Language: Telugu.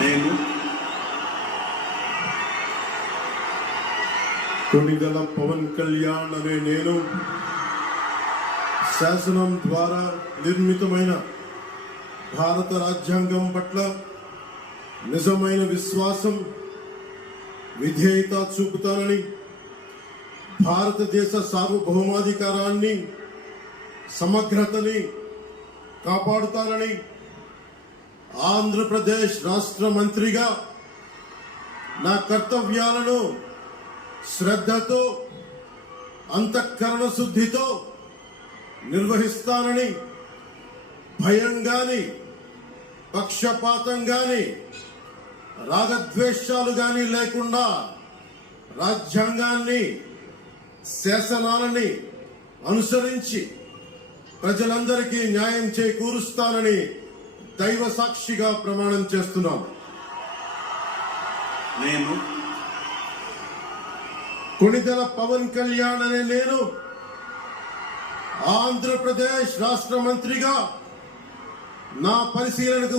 నేను కొణిదెల పవన్ కళ్యాణ్ అనే నేను శాసనం ద్వారా నిర్మితమైన భారత రాజ్యాంగం పట్ల నిజమైన విశ్వాసం, విధేయత చూపుతానని, భారతదేశ సార్వభౌమాధికారాన్ని, సమగ్రతని కాపాడుతానని, ఆంధ్రప్రదేశ్ రాష్ట్ర మంత్రిగా నా కర్తవ్యాలను శ్రద్ధతో, అంతఃకరణ శుద్ధితో నిర్వహిస్తానని, భయం గాని, పక్షపాతం గాని, రాగద్వేషాలు గాని లేకుండా రాజ్యాంగాన్ని, శాసనాలని అనుసరించి ప్రజలందరికీ న్యాయం చేకూరుస్తానని దైవ సాక్షిగా ప్రమాణం చేస్తున్నాను. నేను కొణిదెల పవన్ కళ్యాణ్ అనే నేను ఆంధ్రప్రదేశ్ రాష్ట్ర మంత్రిగా నా పరిశీలనకు